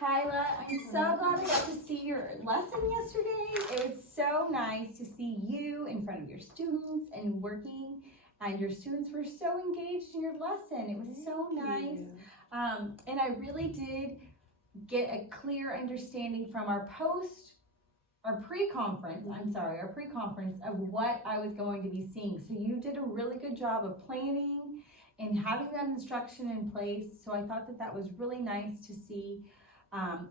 Kyla. I'm so glad I got to see your lesson yesterday. It was so nice to see you in front of your students and working, and your students were so engaged in your lesson. It was so nice. And I really did get a clear understanding from our pre-conference of what I was going to be seeing. So you did a really good job of planning and having that instruction in place. So I thought that was really nice to see.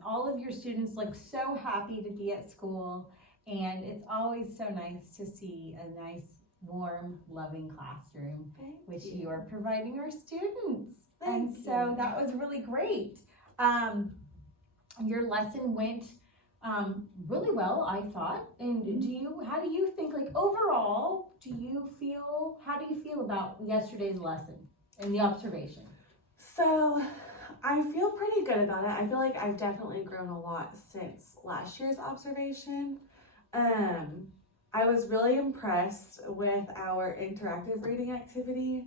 All of your students look so happy to be at school, and it's always so nice to see a nice, warm, loving classroom, which you are providing our students. And so that was really great. Your lesson went really well, I thought. And how do you think, like, overall, how do you feel about yesterday's lesson and the observation? So I feel pretty good about it. I feel like I've definitely grown a lot since last year's observation. I was really impressed with our interactive reading activity,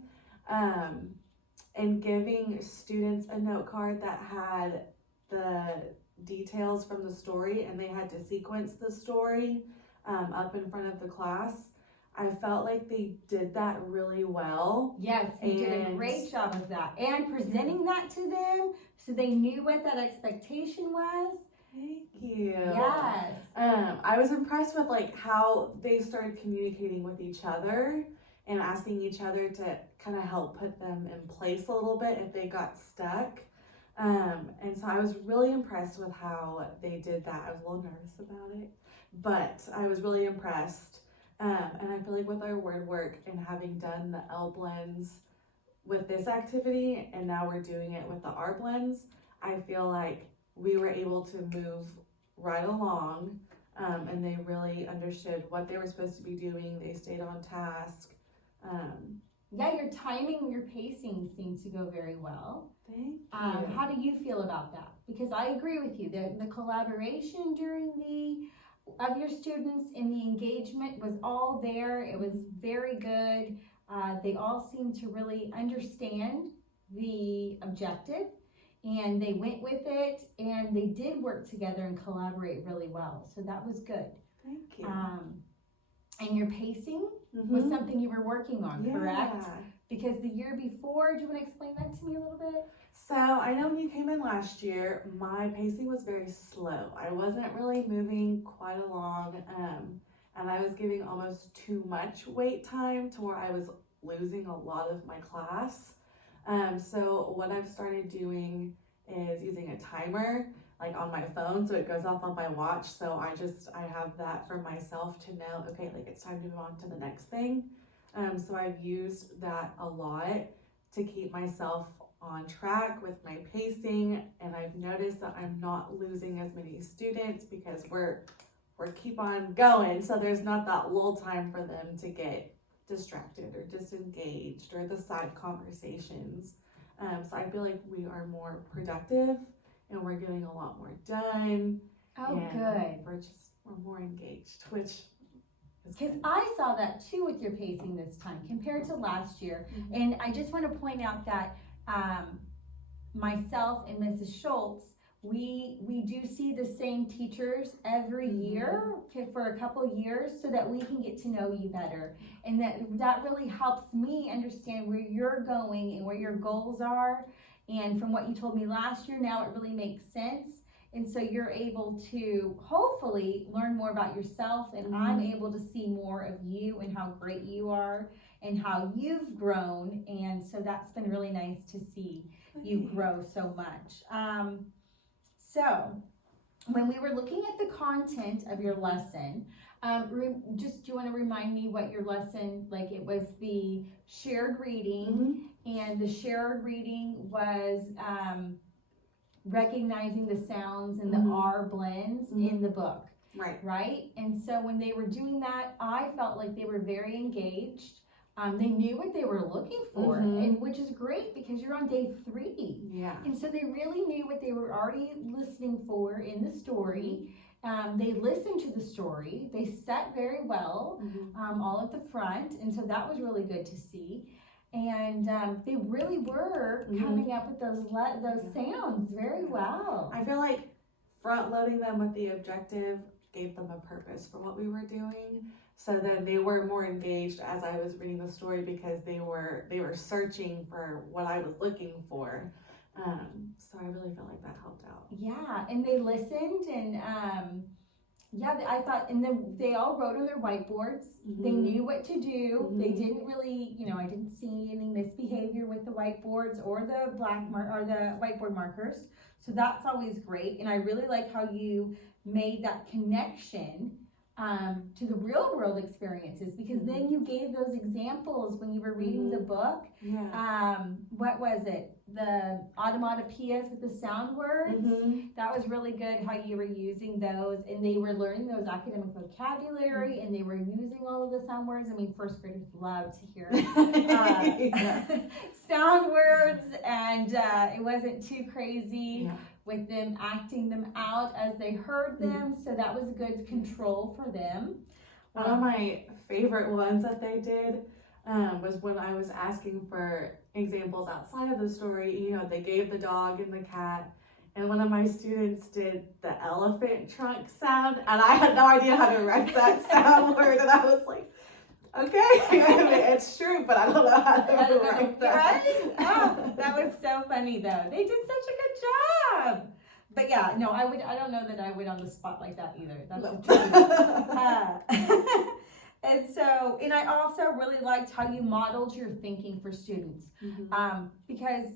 and giving students a note card that had the details from the story, and they had to sequence the story up in front of the class. I felt like they did that really well. Yes, you did a great job of that, and presenting that to them so they knew what that expectation was. Thank you. Yes. I was impressed with like how they started communicating with each other and asking each other to kind of help put them in place a little bit if they got stuck. And so I was really impressed with how they did that. I was a little nervous about it, but I was really impressed. And I feel like with our word work and having done the L blends with this activity, and now we're doing it with the R blends, I feel like we were able to move right along, and they really understood what they were supposed to be doing. They stayed on task. Yeah, your timing and your pacing seemed to go very well. Thank you. How do you feel about that? Because I agree with you. The collaboration of your students and the engagement was all there. It was very good. They all seemed to really understand the objective, and they went with it, and they did work together and collaborate really well. So that was good. Thank you. And your pacing was something you were working on, correct? Because the year before, do you want to explain that to me a little bit? So I know when you came in last year, my pacing was very slow. I wasn't really moving quite along, and I was giving almost too much wait time to where I was losing a lot of my class. So what I've started doing is using a timer, like on my phone, so it goes off on my watch. So I have that for myself to know, okay, like it's time to move on to the next thing. So I've used that a lot to keep myself on track with my pacing, and I've noticed that I'm not losing as many students because we're keep on going. So there's not that little time for them to get distracted or disengaged or the side conversations. So I feel like we are more productive and we're getting a lot more done. Oh, good. We're more engaged, which is because I saw that too with your pacing this time compared to last year. And I just want to point out that myself and Mrs. Schultz, we do see the same teachers every year for a couple years so that we can get to know you better, and that really helps me understand where you're going and where your goals are. And from what you told me last year, now it really makes sense. And so you're able to hopefully learn more about yourself, and I'm able to see more of you and how great you are and how you've grown. And so that's been really nice to see you grow so much. So when we were looking at the content of your lesson, do you want to remind me what your lesson, like it was the shared reading, and the shared reading was recognizing the sounds and the R blends in the book. Right? And so when they were doing that, I felt like they were very engaged. They knew what they were looking for, and which is great because you're on day 3. Yeah. And so they really knew what they were already listening for in the story. They listened to the story. They sat very well, all at the front, and so that was really good to see. And they really were coming up with those sounds very well. I feel like front loading them with the objective gave them a purpose for what we were doing. So then they were more engaged as I was reading the story because they were searching for what I was looking for. So I really felt like that helped out. Yeah, and they listened, and I thought, and then they all wrote on their whiteboards. They knew what to do. They didn't really, I didn't see any misbehavior with the whiteboards or the the whiteboard markers. So that's always great, and I really like how you made that connection to the real world experiences, because then you gave those examples when you were reading the book. What was it? The automatopoeias with the sound words. That was really good how you were using those, and they were learning those academic vocabulary, and they were using all of the sound words. I mean, first graders love to hear sound words, and it wasn't too crazy with them acting them out as they heard them, so that was good control for them. One of my favorite ones that they did was when I was asking for examples outside of the story. They gave the dog and the cat, and one of my students did the elephant trunk sound, and I had no idea how to write that sound word, and I was like, okay, it's true, but I don't know how to write that. Right? Oh, that was so funny though. They did such a good job. But yeah, no, I don't know that I would on the spot like that either. That's a truth. And I also really liked how you modeled your thinking for students. Because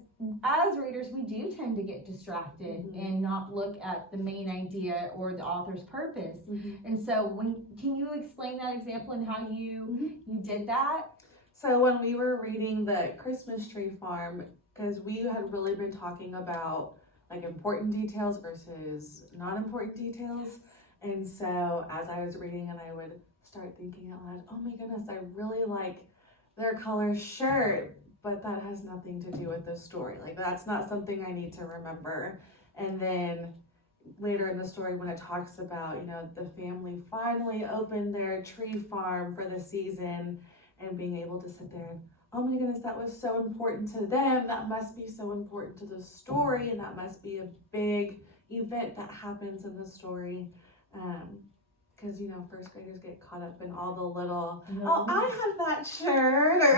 as readers, we do tend to get distracted and not look at the main idea or the author's purpose. And so can you explain that example and how you did that? So when we were reading the Christmas Tree Farm, because we had really been talking about like important details versus not important details. And so as I was reading, and I would start thinking out loud, oh my goodness, I really like their color shirt, but that has nothing to do with the story. Like, that's not something I need to remember. And then later in the story, when it talks about, the family finally opened their tree farm for the season, and being able to sit there and, oh my goodness, that was so important to them. That must be so important to the story, and that must be a big event that happens in the story. Because, first graders get caught up in all the little, oh, I have that shirt. Or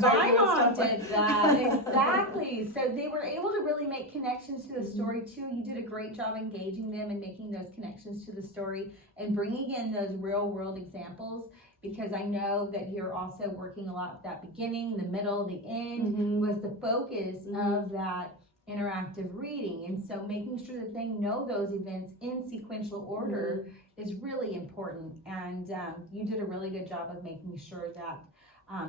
my mom did that. Exactly. So they were able to really make connections to the story too. You did a great job engaging them and making those connections to the story and bringing in those real world examples, because I know that you're also working a lot with that beginning, the middle, the end was the focus of that interactive reading. And so making sure that they know those events in sequential order is really important. And you did a really good job of making sure that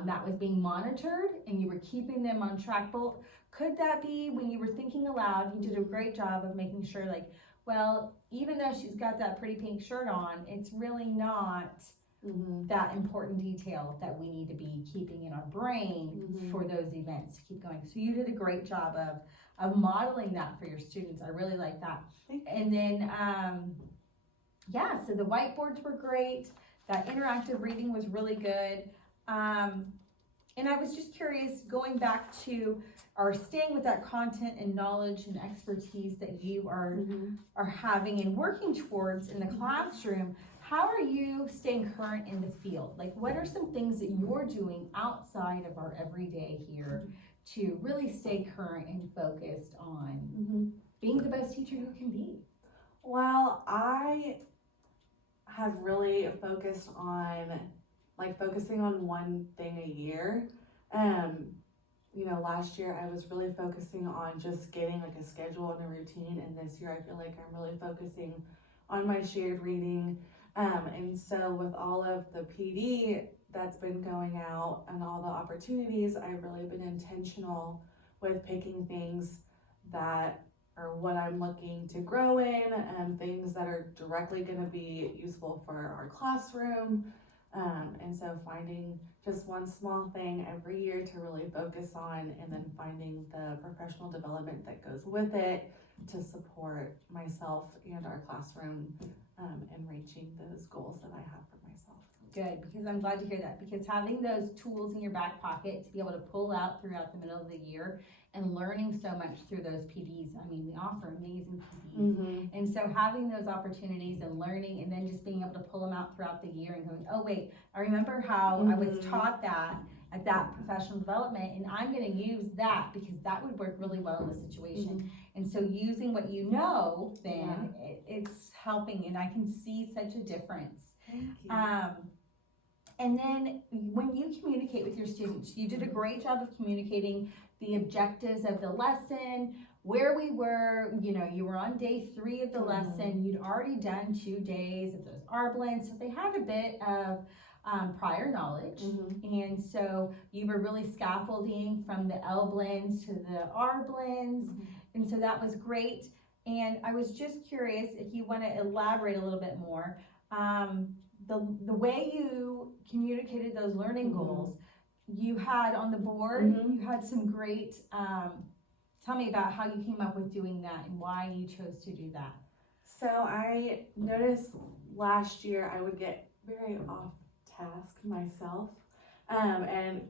that was being monitored and you were keeping them on track. But could that be, when you were thinking aloud, you did a great job of making sure, like, well, even though she's got that pretty pink shirt on, it's really not that important detail that we need to be keeping in our brain for those events to keep going. So you did a great job of modeling that for your students. I really like that. And then, so the whiteboards were great. That interactive reading was really good. And I was just curious, going back to, or staying with that content and knowledge and expertise that you are having and working towards in the classroom, how are you staying current in the field? Like, what are some things that you're doing outside of our everyday here to really stay current and focused on being the best teacher you can be? Well, I have really focusing on one thing a year. Last year I was really focusing on just getting like a schedule and a routine, and this year I feel like I'm really focusing on my shared reading. And so with all of the PD that's been going out and all the opportunities, I've really been intentional with picking things that are what I'm looking to grow in, and things that are directly going to be useful for our classroom. And so finding just one small thing every year to really focus on, and then finding the professional development that goes with it to support myself and our classroom in reaching those goals that I have for myself. Good, because I'm glad to hear that, because having those tools in your back pocket to be able to pull out throughout the middle of the year and learning so much through those PDs. I mean, we offer amazing PDs. And so having those opportunities and learning, and then just being able to pull them out throughout the year and going, oh wait, I remember how I was taught that at that professional development, and I'm gonna use that because that would work really well in this situation. And so using what you know, then it's helping, and I can see such a difference. Thank you. And then when you communicate with your students, you did a great job of communicating the objectives of the lesson, where we were, you were on day 3 of the lesson, you'd already done 2 days of those R blends, so they had a bit of prior knowledge. And so you were really scaffolding from the L blends to the R blends, and so that was great. And I was just curious if you want to elaborate a little bit more. The way you communicated those learning goals, you had on the board, you had some great, tell me about how you came up with doing that and why you chose to do that. So I noticed last year I would get very off task myself. And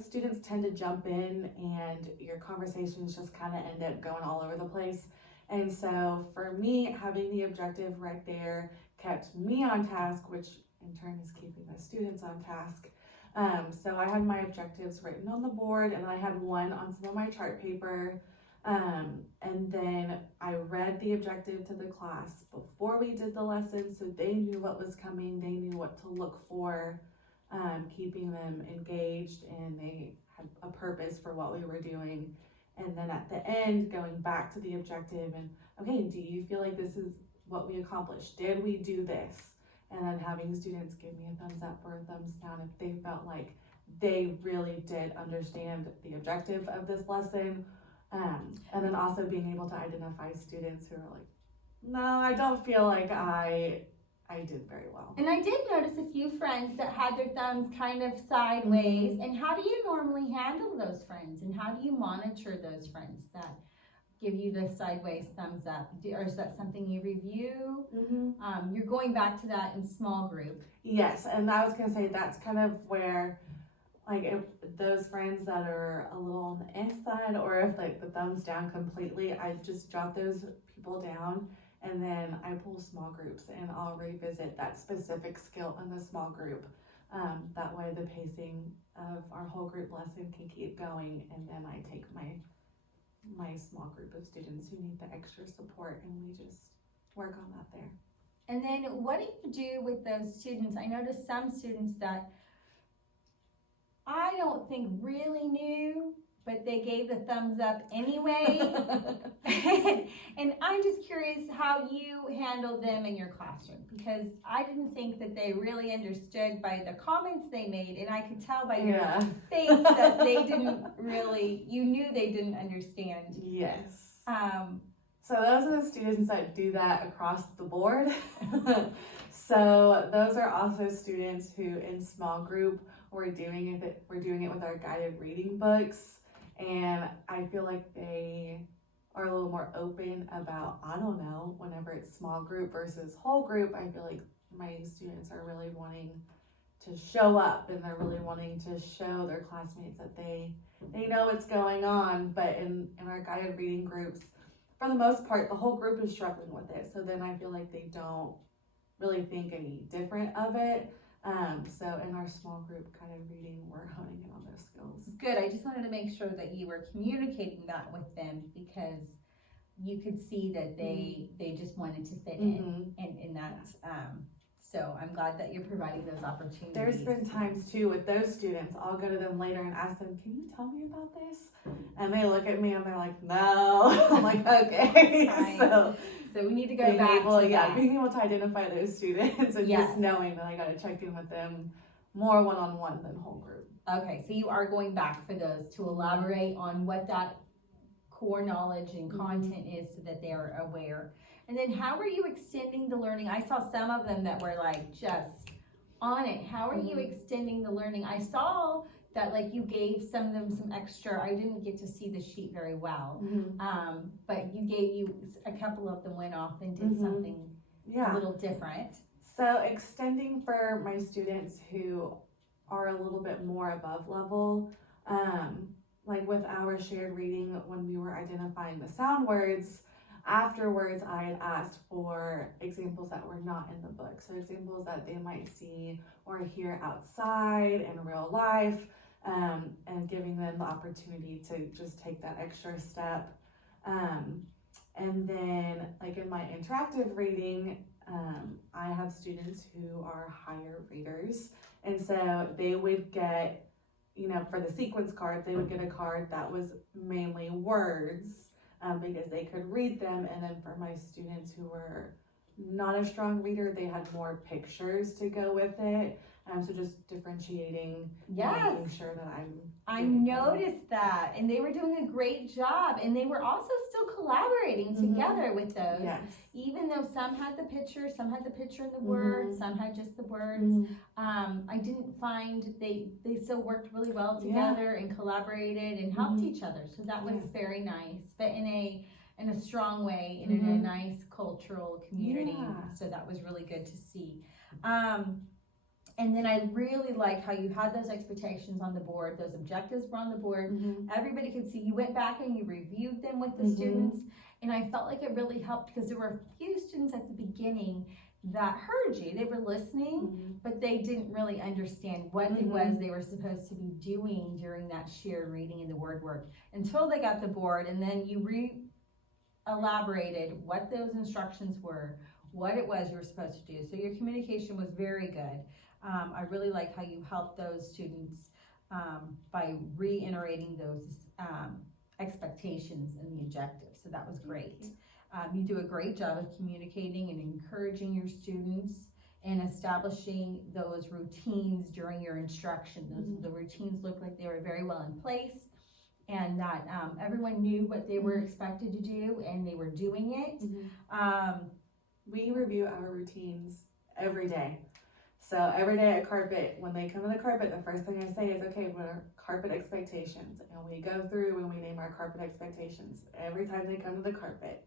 students tend to jump in and your conversations just kind of end up going all over the place. And so for me, having the objective right there kept me on task, which in turn is keeping my students on task. So I had my objectives written on the board, and I had one on some of my chart paper. And then I read the objective to the class before we did the lesson, so they knew what was coming, they knew what to look for, keeping them engaged, and they had a purpose for what we were doing. And then at the end, going back to the objective and, okay, do you feel like this is what we accomplished? Did we do this? And then having students give me a thumbs up or a thumbs down if they felt like they really did understand the objective of this lesson. And then also being able to identify students who are like, no, I don't feel like I did very well. And I did notice a few friends that had their thumbs kind of sideways. And how do you normally handle those friends? And how do you monitor those friends that give you the sideways thumbs up? Or is that something you review? You're going back to that in small group. Yes, and I was gonna say that's kind of where, like, if those friends that are a little on the S side, or if like the thumbs down completely, I just jot those people down, and then I pull small groups and I'll revisit that specific skill in the small group. That way the pacing of our whole group lesson can keep going, and then I take my small group of students who need the extra support, and we just work on that there. And then what do you do with those students? I noticed some students that I don't think really knew, but they gave the thumbs up anyway. And I'm just curious how you handle them in your classroom, because I didn't think that they really understood by the comments they made, and I could tell by your face that they didn't really, you knew they didn't understand. Yes. So those are the students that do that across the board. So those are also students who in small group we're doing it with our guided reading books, and I feel like they are a little more open about, I don't know, whenever it's small group versus whole group. I feel like my students are really wanting to show up, and they're really wanting to show their classmates that they know what's going on. But in our guided reading groups, for the most part, the whole group is struggling with it, so then I feel like they don't really think any different of it. So in our small group kind of reading, we're honing in on those skills. Good. I just wanted to make sure that you were communicating that with them, because you could see that they just wanted to fit in that. So I'm glad that you're providing those opportunities. There's been times too with those students, I'll go to them later and ask them, can you tell me about this? And they look at me and they're like, no. I'm like, okay. Right. So we need to go back to that. Being able to identify those students and just knowing that I got to check in with them more one-on-one than whole group. Okay, so you are going back for those to elaborate on what that core knowledge and content is, so that they are aware. And then how are you extending the learning? I saw some of them that were like just on it. How are you extending the learning? I saw that like you gave some of them some extra, I didn't get to see the sheet very well, but you a couple of them went off and did something a little different. So extending for my students who are a little bit more above level, like with our shared reading, when we were identifying the sound words, afterwards I had asked for examples that were not in the book. So examples that they might see or hear outside in real life, and giving them the opportunity to just take that extra step. And then like in my interactive reading, I have students who are higher readers, and so they would get, for the sequence cards, they would get a card that was mainly words, because they could read them. And then for my students who were not a strong reader, they had more pictures to go with it. So just differentiating, Yes. making sure that I giving them- noticed that, and they were doing a great job, and they were also still collaborating together with those. Yes. Even though some had the picture, some had the picture and the words, some had just the words. I didn't find they still worked really well together and collaborated and helped each other. So that was Yes. very nice, but in a strong way and in a nice cultural community. Yeah. So that was really good to see. And then I really liked how you had those expectations on the board, those objectives were on the board. Everybody could see, you went back and you reviewed them with the students. And I felt like it really helped because there were a few students at the beginning that heard you. They were listening, but they didn't really understand what it was they were supposed to be doing during that shared reading and the word work until they got the board. And then you elaborated what those instructions were, what it was you were supposed to do. So your communication was very good. I really like how you helped those students by reiterating those expectations and the objectives. So that was great. You do a great job of communicating and encouraging your students and establishing those routines during your instruction. The routines looked like they were very well in place, and that everyone knew what they were expected to do and they were doing it. We review our routines every day. So every day at carpet, when they come to the carpet, the first thing I say is, okay, what are carpet expectations? And we go through and we name our carpet expectations every time they come to the carpet.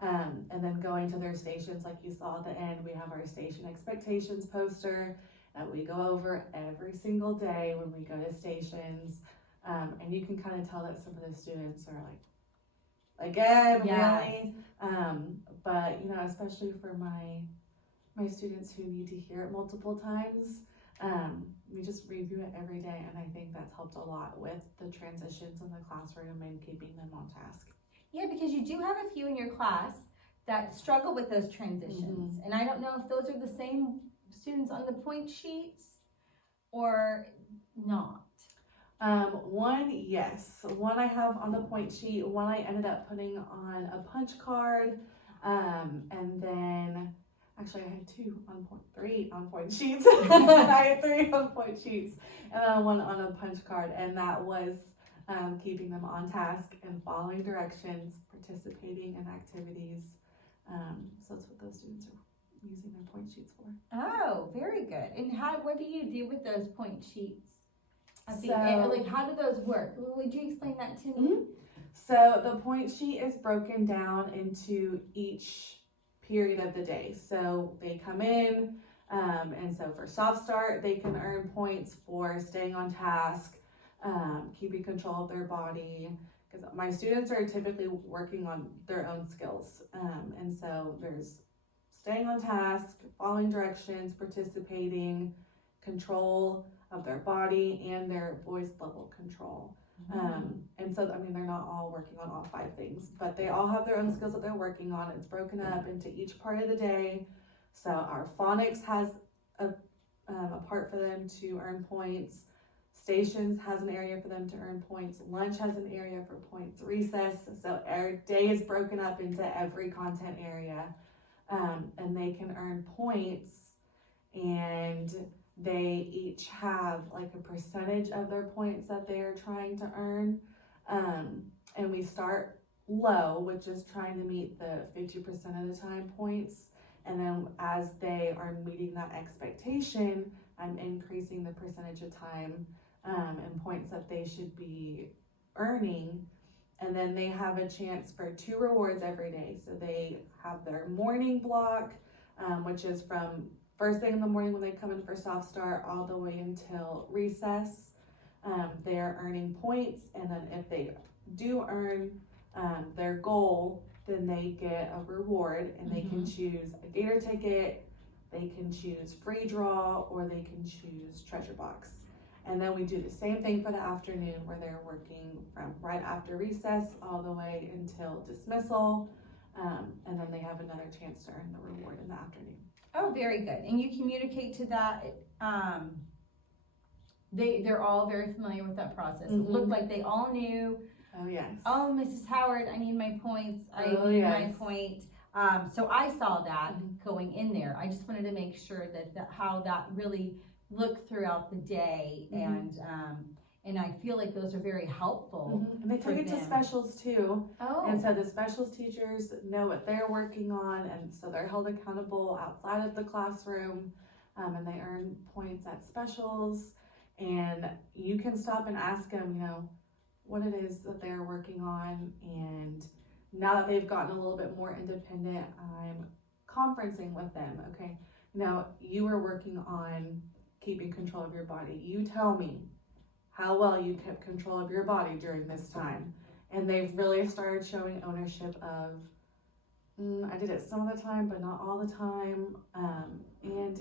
And then going to their stations, like you saw at the end, we have our station expectations poster that we go over every single day when we go to stations. And you can kind of tell that some of the students are like, again, really? But, especially for my students who need to hear it multiple times, we just review it every day, and I think that's helped a lot with the transitions in the classroom and keeping them on task. Yeah, because you do have a few in your class that struggle with those transitions, and I don't know if those are the same students on the point sheets or not. One, yes. One I have on the point sheet, one I ended up putting on a punch card, and then actually I had three on point sheets. I had 3 on point sheets, and then one on a punch card, and that was keeping them on task and following directions, participating in activities. So that's what those students are using their point sheets for. Oh, very good. And what do you do with those point sheets? So, how do those work? Would you explain that to me? So the point sheet is broken down into each period of the day. So they come in, and so for soft start, they can earn points for staying on task, keeping control of their body, because my students are typically working on their own skills. And so there's staying on task, following directions, participating, control of their body, and their voice level control. And so, they're not all working on all 5 things, but they all have their own skills that they're working on. It's broken up into each part of the day. So our phonics has a part for them to earn points. Stations has an area for them to earn points. Lunch has an area for points. Recess. So our day is broken up into every content area, and they can earn points, and they each have like a percentage of their points that they are trying to earn. And we start low, which is trying to meet the 50% of the time points. And then as they are meeting that expectation, I'm increasing the percentage of time and points that they should be earning. And then they have a chance for 2 rewards every day. So they have their morning block, which is from first thing in the morning when they come in for soft start all the way until recess. They're earning points, and then if they do earn their goal, then they get a reward, and they can choose a Gator ticket, they can choose free draw, or they can choose treasure box. And then we do the same thing for the afternoon, where they're working from right after recess all the way until dismissal, and then they have another chance to earn the reward in the afternoon. Oh, very good. And you communicate to that, they're all very familiar with that process. It looked like they all knew, Oh, yes. oh, Mrs. Howard, I need my points, I Oh, need yes. my point. So I saw that going in there. I just wanted to make sure that how that really looked throughout the day, and I feel like those are very helpful. And they for take it to them. specials too. Oh, And so the specials teachers know what they're working on, and so they're held accountable outside of the classroom, and they earn points at specials. And you can stop and ask them, you know, what it is that they're working on. And now that they've gotten a little bit more independent, I'm conferencing with them. Okay, now you are working on keeping control of your body. You tell me how well you kept control of your body during this time. And they've really started showing ownership of, I did it some of the time, but not all the time. And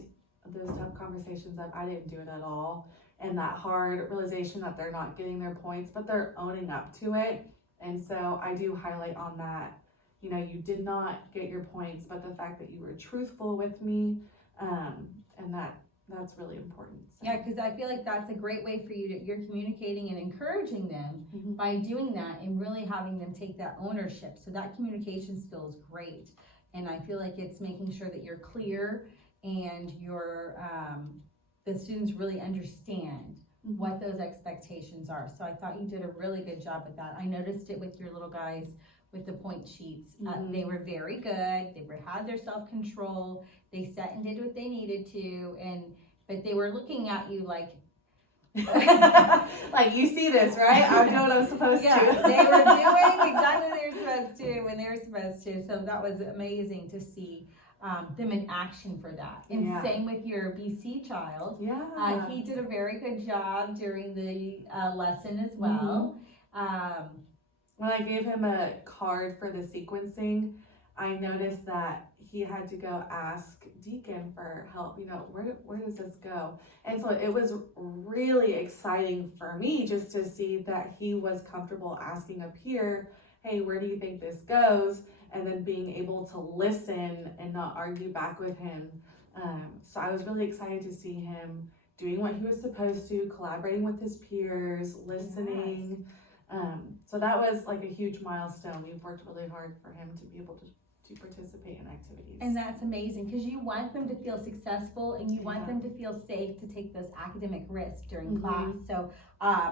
those tough conversations of, I didn't do it at all. And that hard realization that they're not getting their points, but they're owning up to it. And so I do highlight on that, you know, you did not get your points, but the fact that you were truthful with me, and that's really important. So. yeah, because I feel like that's a great way for you're communicating and encouraging them by doing that and really having them take that ownership. So that communication skill is great. And I feel like it's making sure that you're clear and the students really understand what those expectations are. So I thought you did a really good job with that. I noticed it with your little guys with the point sheets. They were very good. They had their self-control. They sat and did what they needed to, but they were looking at you like, like, you see this, right? I'm doing what I'm supposed yeah, to. they were doing exactly what they were supposed to when they were supposed to. So that was amazing to see them in action for that. And Yeah. same with your BC child. Yeah. He did a very good job during the lesson as well. When I gave him a card for the sequencing, I noticed that he had to go ask Deacon for help. You know, where does this go? And so it was really exciting for me just to see that he was comfortable asking a peer, hey, where do you think this goes? And then being able to listen and not argue back with him. So I was really excited to see him doing what he was supposed to, collaborating with his peers, listening. So that was like a huge milestone. We've worked really hard for him to be able to participate in activities. And that's amazing because you want them to feel successful and you want them to feel safe to take those academic risks during class. So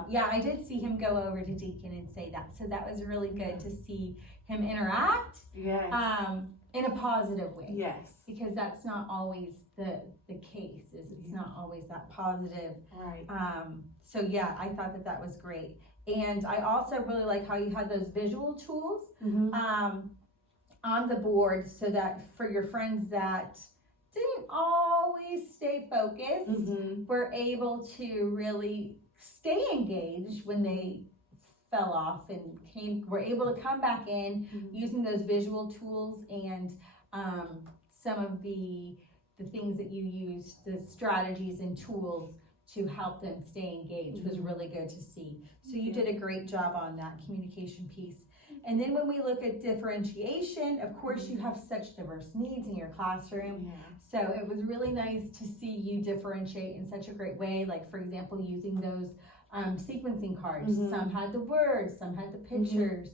yeah, I did see him go over to Deacon and say that. So that was really good to see him interact Yes. In a positive way. Yes. Because that's not always the case. It's not always that positive. Right. So yeah, I thought that was great. And I also really like how you had those visual tools on the board so that for your friends that didn't always stay focused, were able to really stay engaged when they fell off and were able to come back in using those visual tools and some of the things that you use, the strategies and tools to help them stay engaged was really good to see. So you did a great job on that communication piece. And then when we look at differentiation, of course you have such diverse needs in your classroom. So it was really nice to see you differentiate in such a great way. Like for example, using those sequencing cards. Some had the words, some had the pictures.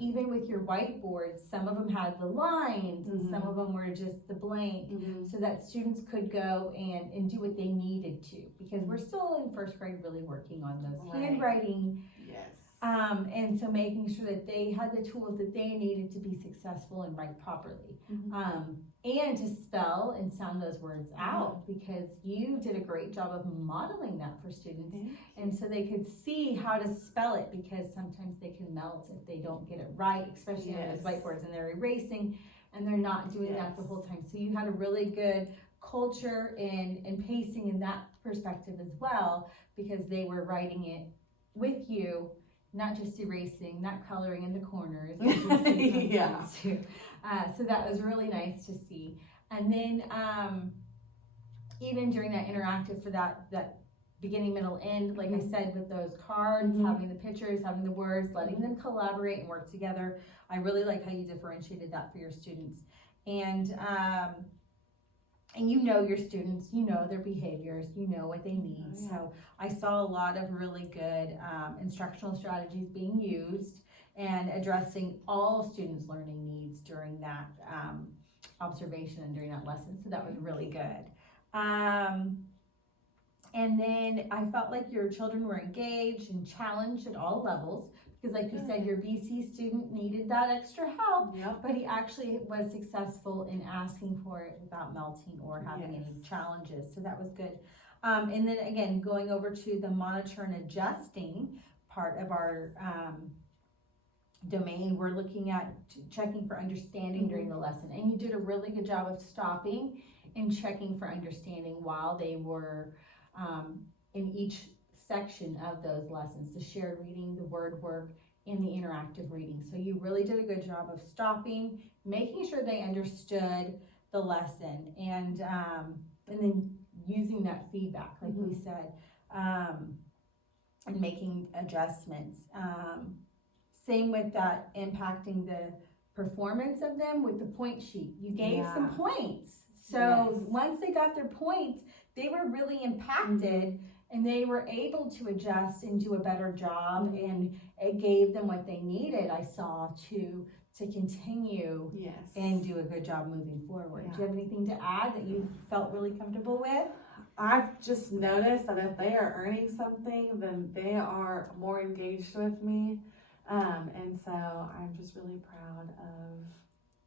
Even with your whiteboards, some of them had the lines and some of them were just the blank, so that students could go and do what they needed to, because we're still in first grade really working on those handwriting. Yes. And so making sure that they had the tools that they needed to be successful and write properly. And to spell and sound those words out, because you did a great job of modeling that for students. And so they could see how to spell it, because sometimes they can melt if they don't get it right, especially on those whiteboards and they're erasing and they're not doing that the whole time. So you had a really good culture and pacing in that perspective as well, because they were writing it with you, not just erasing, not coloring in the corners. Yeah. So that was really nice to see. And then even during that interactive for that beginning, middle, end, like I said, with those cards, having the pictures, having the words, letting them collaborate and work together. I really like how you differentiated that for your students. And you know your students, you know their behaviors, you know what they need. Oh, yeah. So I saw a lot of really good instructional strategies being used and addressing all students' learning needs during that observation and during that lesson. So that was really good. And then I felt like your children were engaged and challenged at all levels, because like you said, your BC student needed that extra help, Yep. but he actually was successful in asking for it without melting or having any challenges. So that was good. And then again, going over to the monitor and adjusting part of our domain, we're looking at checking for understanding during the lesson. And you did a really good job of stopping and checking for understanding while they were in each section of those lessons, the shared reading, the word work, and the interactive reading. So you really did a good job of stopping, making sure they understood the lesson, and then using that feedback, like we said, and making adjustments. Same with that impacting the performance of them with the point sheet. You gave some points. So once they got their points, they were really impacted, and they were able to adjust and do a better job, and it gave them what they needed, I saw, to continue and do a good job moving forward. Do you have anything to add that you felt really comfortable with? I've just noticed that if they are earning something, then they are more engaged with me. And so I'm just really proud of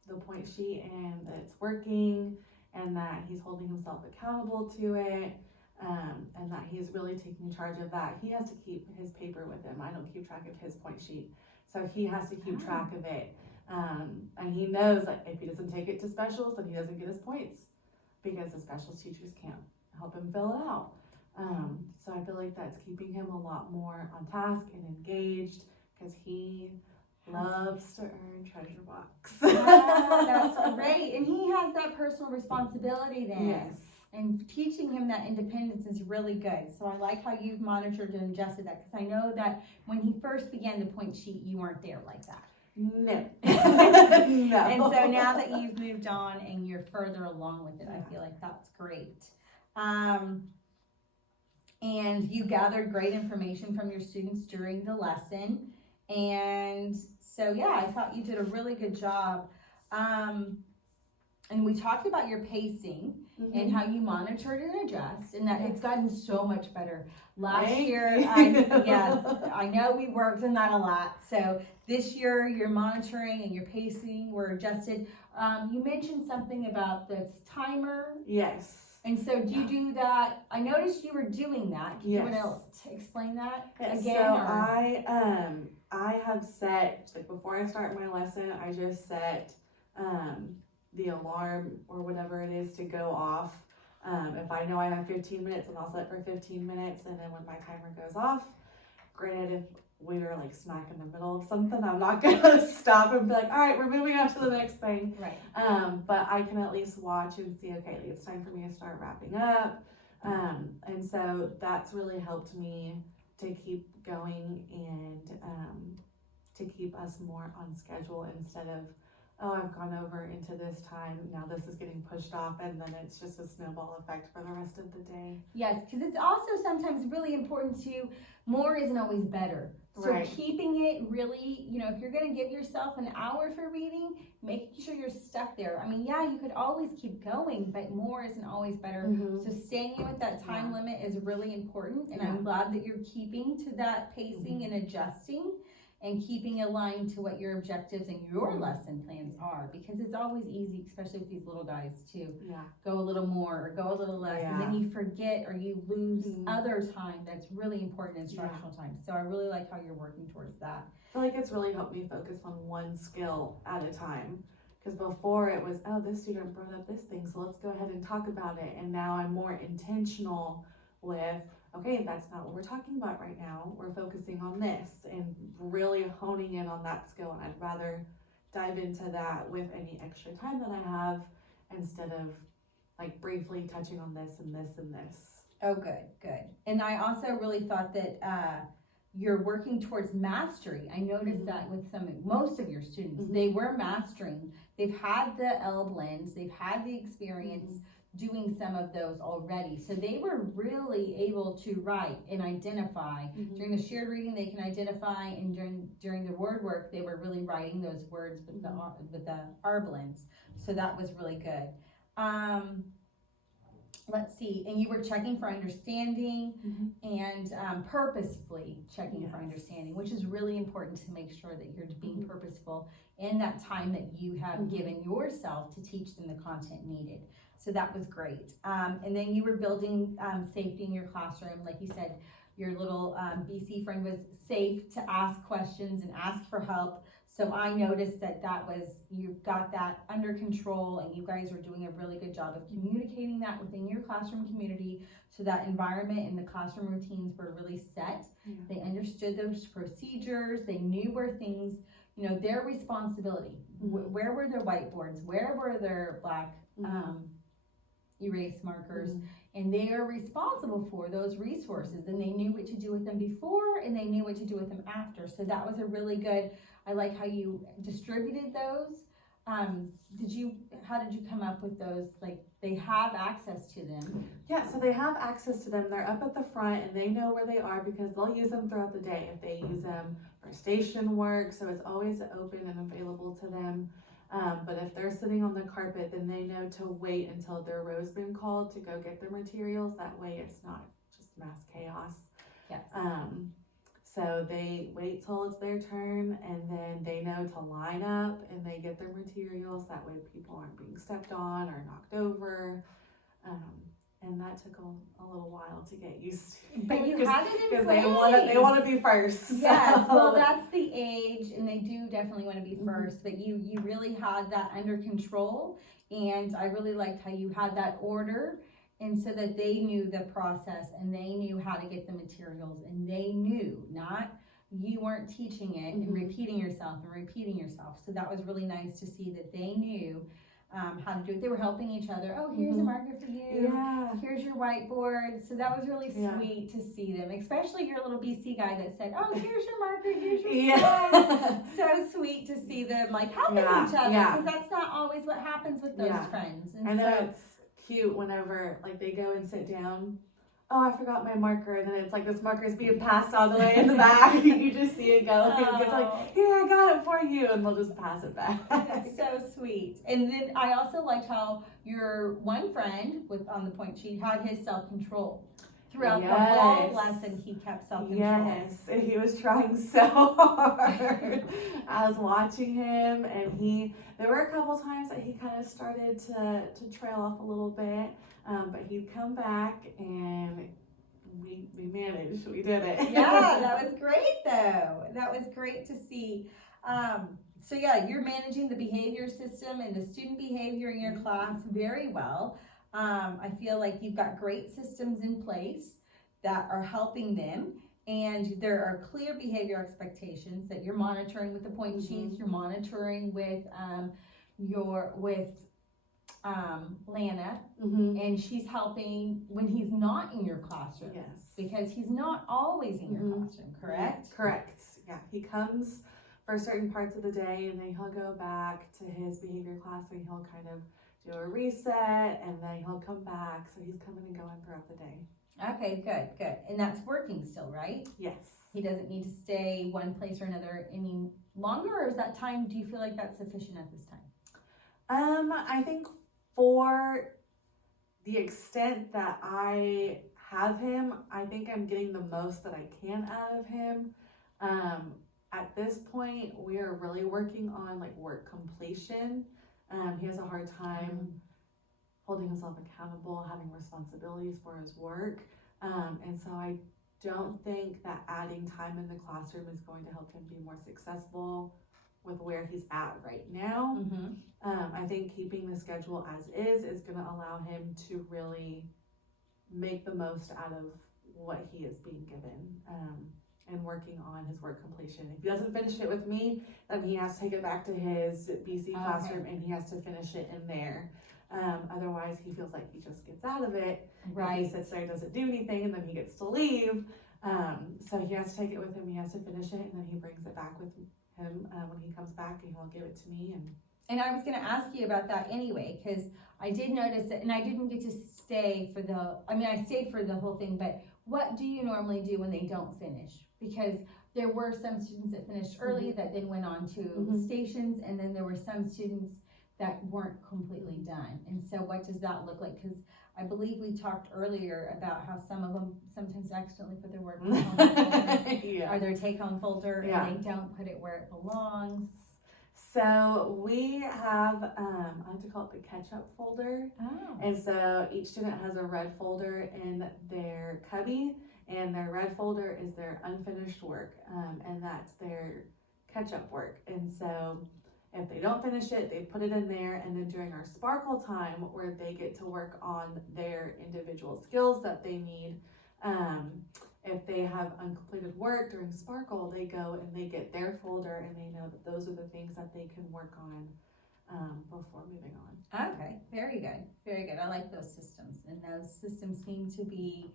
the point sheet, and that it's working, and that he's holding himself accountable to it, and that he's really taking charge of that. He has to keep his paper with him. I don't keep track of his point sheet, so he has to keep track of it. And he knows that if he doesn't take it to specials, then he doesn't get his points, because the specials teachers can't help him fill it out. So I feel like that's keeping him a lot more on task and engaged, because he loves to earn treasure box. That's great. And he has that personal responsibility then. Yes. And teaching him that independence is really good. So I like how you've monitored and adjusted that, because I know that when he first began the point sheet, you weren't there like that. No. No. And so now that you've moved on and you're further along with it, I feel like that's great. And you gathered great information from your students during the lesson. And so, yeah, I thought you did a really good job. And we talked about your pacing and how you monitored and adjust, and that it's gotten so much better. Last year, I know we worked on that a lot. So this year, your monitoring and your pacing were adjusted. You mentioned something about the timer. Yes. And so do you do that? I noticed you were doing that. Can you want to explain that again? So I have set, like before I start my lesson, I just set the alarm or whatever it is to go off. If I know I have 15 minutes, then I'll set it for 15 minutes. And then when my timer goes off, granted, if we were like smack in the middle of something, I'm not gonna stop and be like, all right, we're moving on to the next thing. Right. But I can at least watch and see, okay, it's time for me to start wrapping up. And so that's really helped me to keep going and to keep us more on schedule, instead of, oh, I've gone over into this time, now this is getting pushed off, and then it's just a snowball effect for the rest of the day. Yes, because it's also sometimes really important to, more isn't always better. So keeping it really, if you're going to give yourself an hour for reading, making sure you're stuck there. I mean, yeah, you could always keep going, but more isn't always better. So staying in with that time limit is really important, and I'm glad that you're keeping to that pacing and adjusting, and keeping aligned to what your objectives and your lesson plans are, because it's always easy, especially with these little guys, to go a little more or go a little less, and then you forget or you lose other time that's really important instructional time. So I really like how you're working towards that. I feel like it's really helped me focus on one skill at a time, Because before it was, oh, this student brought up this thing, so let's go ahead and talk about it. And now I'm more intentional with, okay, that's not what we're talking about right now. We're focusing on this and really honing in on that skill. And I'd rather dive into that with any extra time that I have instead of like briefly touching on this and this and this. Oh, good. And I also really thought that you're working towards mastery. I noticed that with most of your students, they were mastering. They've had the L blends, they've had the experience doing some of those already. So they were really able to write and identify. During the shared reading, they can identify, and during the word work, they were really writing those words with the R blends. So that was really good. Let's see, and you were checking for understanding and purposefully checking for understanding, which is really important to make sure that you're being purposeful in that time that you have given yourself to teach them the content needed. So that was great. And then you were building safety in your classroom. Like you said, your little BC friend was safe to ask questions and ask for help. So I noticed that you've got that under control, and you guys are doing a really good job of communicating that within your classroom community, so that environment and the classroom routines were really set. They understood those procedures, they knew where things, their responsibility, where were their whiteboards, where were their black erase markers, and they are responsible for those resources, and they knew what to do with them before, and they knew what to do with them after. So that was a really good, I like how you distributed those. How did you come up with those? Like, they have access to them. Yeah, so they have access to them. They're up at the front and they know where they are because they'll use them throughout the day if they use them for station work. So it's always open and available to them. But if they're sitting on the carpet, then they know to wait until their row's been called to go get their materials. That way it's not just mass chaos. Yes. So they wait till it's their turn, and then they know to line up and they get their materials. That way people aren't being stepped on or knocked over. And that took a little while to get used to. But you had it in because place. they want to be first. Yes, so. well, that's the age, and they do definitely want to be first. But you really had that under control, and I really liked how you had that order, and so that they knew the process and they knew how to get the materials, and they knew, not you weren't teaching it and repeating yourself. So that was really nice to see that they knew how to do it. They were helping each other. Oh, here's a marker for you. Yeah. Here's your whiteboard. So that was really sweet to see them, especially your little BC guy that said, oh, here's your marker, here's your slide. So sweet to see them like helping each other, because that's not always what happens with those friends. And I know it's cute whenever like they go and sit down. Oh, I forgot my marker, and then it's like this marker is being passed all the way in the back. You just see it go. It's like, here, I got it for you, and they'll just pass it back. That's so sweet. And then I also liked how your one friend on the point sheet had his self-control. Throughout the whole lesson, he kept self-control. Yes, and he was trying so hard. I was watching him, and there were a couple times that he kind of started to trail off a little bit. But he'd come back, and we managed. We did it. Yeah, that was great, though. That was great to see. So yeah, you're managing the behavior system and the student behavior in your class very well. I feel like you've got great systems in place that are helping them, and there are clear behavior expectations that you're monitoring with the point sheets. You're monitoring with Lana, and she's helping when he's not in your classroom. Yes. Because he's not always in your classroom, correct? Yeah, correct. Yeah, he comes for certain parts of the day, and then he'll go back to his behavior class, and he'll kind of do a reset, and then he'll come back. So he's coming and going throughout the day. Okay, good. And that's working still, right? Yes. He doesn't need to stay one place or another any longer, or is that time, do you feel like that's sufficient at this time? I think for the extent that I have him, I think I'm getting the most that I can out of him. At this point, we are really working on like work completion. He has a hard time holding himself accountable, having responsibilities for his work. And so I don't think that adding time in the classroom is going to help him be more successful with where he's at right now. Mm-hmm. I think keeping the schedule as is going to allow him to really make the most out of what he is being given, and working on his work completion. If he doesn't finish it with me, then he has to take it back to his BC classroom and he has to finish it in there. Otherwise, he feels like he just gets out of it. Right. He sits there and doesn't do anything, and then he gets to leave. So he has to take it with him. He has to finish it, and then he brings it back with him when he comes back, and he'll give it to me. And I was going to ask you about that anyway, because I did notice it, and I didn't get to stay for I stayed for the whole thing, but what do you normally do when they don't finish? Because there were some students that finished early that then went on to stations, and then there were some students that weren't completely done. And so what does that look like? Because I believe we talked earlier about how some of them sometimes accidentally put their work in the folder, or their take-home folder, and they don't put it where it belongs. So we have, I like to call it the catch-up folder. Oh. And so each student has a red folder in their cubby, and their red folder is their unfinished work, and that's their catch-up work. And so if they don't finish it, they put it in there, and then during our Sparkle time, where they get to work on their individual skills that they need, if they have uncompleted work during Sparkle, they go and they get their folder, and they know that those are the things that they can work on before moving on. Okay, very good, very good. I like those systems, and those systems seem to be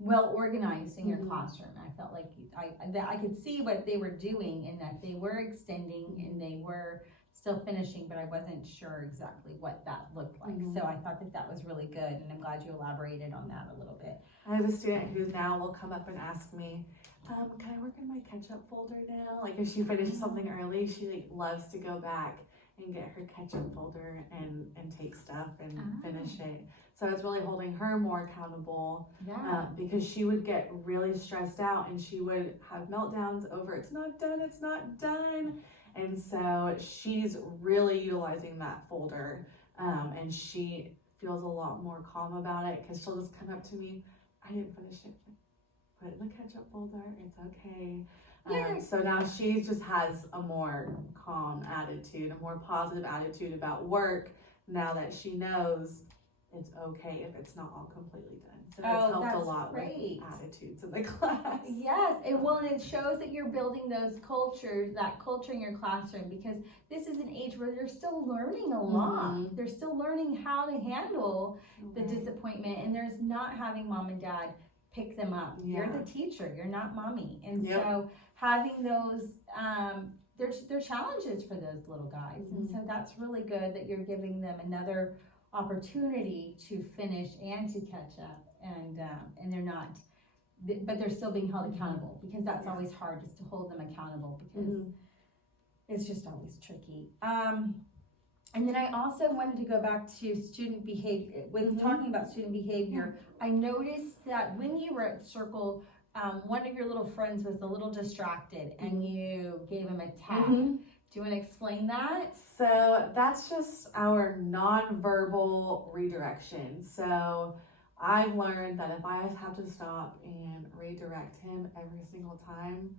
well organized in your classroom. I felt like I could see what they were doing, and that they were extending and they were still finishing, but I wasn't sure exactly what that looked like. So I thought that was really good, and I'm glad you elaborated on that a little bit. I have a student who now will come up and ask me, can I work in my catch-up folder now? Like if she finishes something early, she loves to go back and get her catch-up folder and take stuff and finish it. So it's really holding her more accountable, because she would get really stressed out, and she would have meltdowns over it's not done. And so she's really utilizing that folder, and she feels a lot more calm about it, because she'll just come up to me, I didn't finish it, put it in the catch-up folder, it's okay. So now she just has a more calm attitude, a more positive attitude about work, now that she knows it's okay if it's not all completely done. So it's helped a lot with attitudes in the class. Yes, and it shows that you're building that culture in your classroom, because this is an age where they're still learning a lot. They're still learning how to handle the disappointment, and there's not having mom and dad pick them up. You're the teacher, you're not mommy. And so having those, there's challenges for those little guys. And so that's really good that you're giving them another opportunity to finish and to catch up, and they're not, but they're still being held accountable, because that's always hard, is to hold them accountable, because it's just always tricky. And then I also wanted to go back to student behavior. When talking about student behavior, I noticed that when you were at Circle, one of your little friends was a little distracted, and you gave him a tap. Do you want to explain that? So that's just our nonverbal redirection. So I've learned that if I have to stop and redirect him every single time,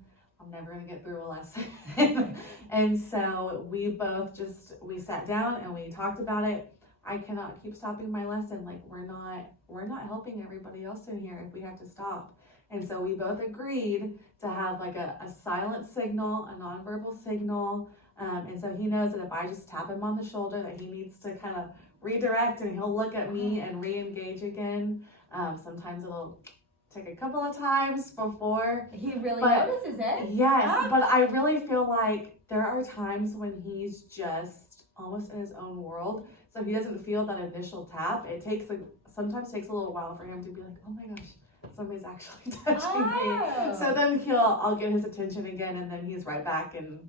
I'm never going to get through a lesson. And so we sat down and we talked about it. I cannot keep stopping my lesson. Like we're not helping everybody else in here if we have to stop. And so we both agreed to have like a silent signal, a nonverbal signal. And so he knows that if I just tap him on the shoulder, that he needs to kind of redirect, and he'll look at me and re-engage again. Sometimes it'll take a couple of times before he really notices it. Yes, but I really feel like there are times when he's just almost in his own world. So he doesn't feel that initial tap. It sometimes takes a little while for him to be like, oh my gosh, somebody's actually touching me. So then I'll get his attention again, and then he's right back and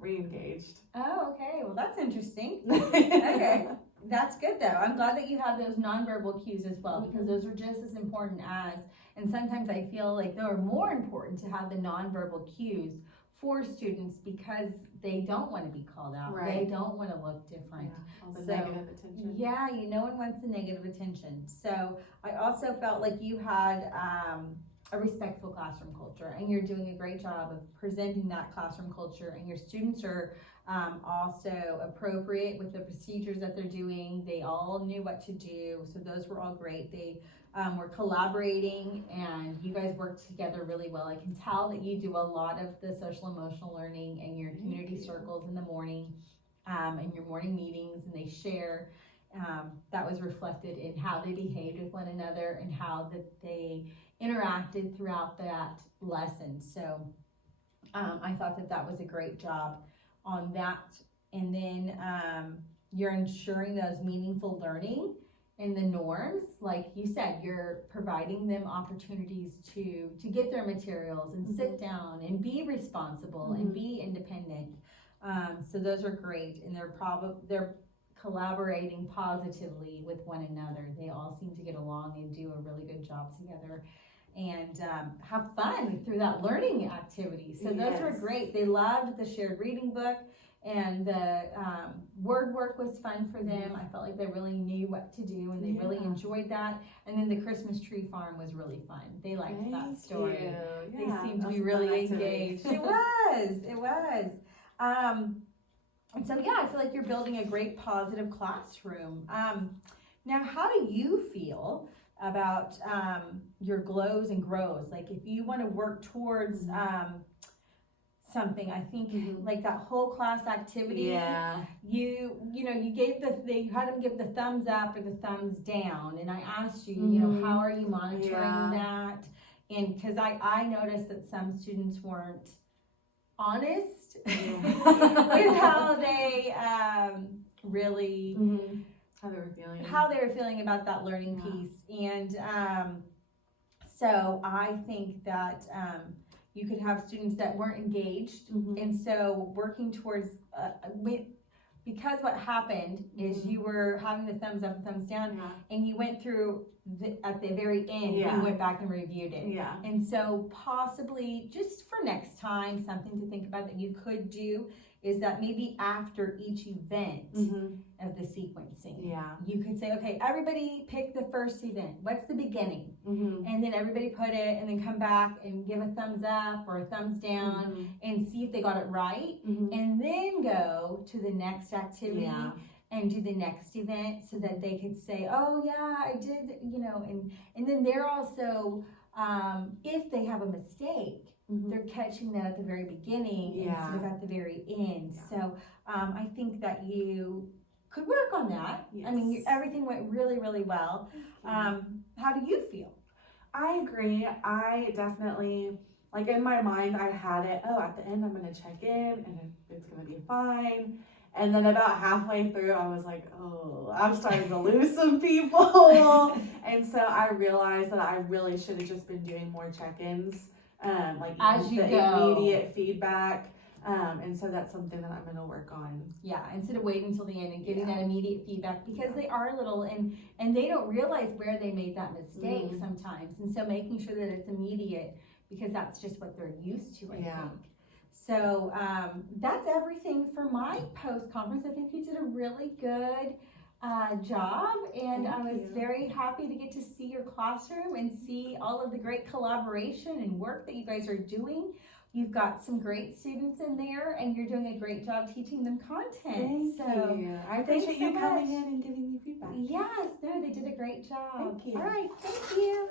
re-engaged. Oh, okay. Well, that's interesting. Okay. That's good though. I'm glad that you have those nonverbal cues as well, because those are just as important as, and sometimes I feel like they're more important to have the nonverbal cues for students, because they don't want to be called out. They don't want to look different. All the negative attention. No one wants the negative attention. So I also felt like you had a respectful classroom culture, and you're doing a great job of presenting that classroom culture, and your students are also appropriate with the procedures that they're doing. They all knew what to do, so those were all great. They were collaborating, and you guys worked together really well. I can tell that you do a lot of the social emotional learning and your community circles in the morning, and your morning meetings, and they share. That was reflected in how they behaved with one another and how that they interacted throughout that lesson. So I thought that that was a great job on that. And then you're ensuring those meaningful learning and the norms. Like you said, you're providing them opportunities to get their materials and sit down and be responsible and be independent. So those are great, and they're collaborating positively with one another. They all seem to get along and do a really good job together, and have fun through that learning activity. So those were great. They loved the shared reading book, and the word work was fun for them. I felt like they really knew what to do, and they really enjoyed that. And then the Christmas tree farm was really fun. They liked that story. They seemed to be really engaged. It was. And so, I feel like you're building a great positive classroom. Now, how do you feel about your glows and grows? Like, if you want to work towards something, I think like that whole class activity, you had them give the thumbs up or the thumbs down, and I asked you, you know, how are you monitoring that? And because I noticed that some students weren't honest with how they really how they were feeling about that learning piece. And so I think that you could have students that weren't engaged, and so working towards because what happened is you were having the thumbs up and thumbs down, and you went through at the very end, you went back and reviewed it. And so possibly just for next time, something to think about that you could do is that maybe after each event of the sequencing, you could say, okay, everybody pick the first event. What's the beginning? And then everybody put it, and then come back and give a thumbs up or a thumbs down and see if they got it right, and then go to the next activity and do the next event, so that they could say, oh yeah, I did, you know, and then they're also, if they have a mistake, they're catching that at the very beginning instead of at the very end. So I think that you could work on that. I mean, everything went really, really well. How do you feel? I agree. I definitely, like in my mind, I had it, at the end I'm going to check in and it's going to be fine. And then about halfway through, I was like, I'm starting to lose some people. And so I realized that I really should have just been doing more check-ins, like as you go, immediate feedback. And so that's something that I'm going to work on. Yeah, instead of waiting until the end and getting that immediate feedback, because they are little and they don't realize where they made that mistake sometimes. And so making sure that it's immediate, because that's just what they're used to, I think. So that's everything for my post-conference. I think you did a really good job, and I was very happy to get to see your classroom and see all of the great collaboration and work that you guys are doing. You've got some great students in there, and you're doing a great job teaching them content. Thank you. I appreciate you coming in and giving me feedback. Yes, no, they did a great job. Thank you. All right, thank you.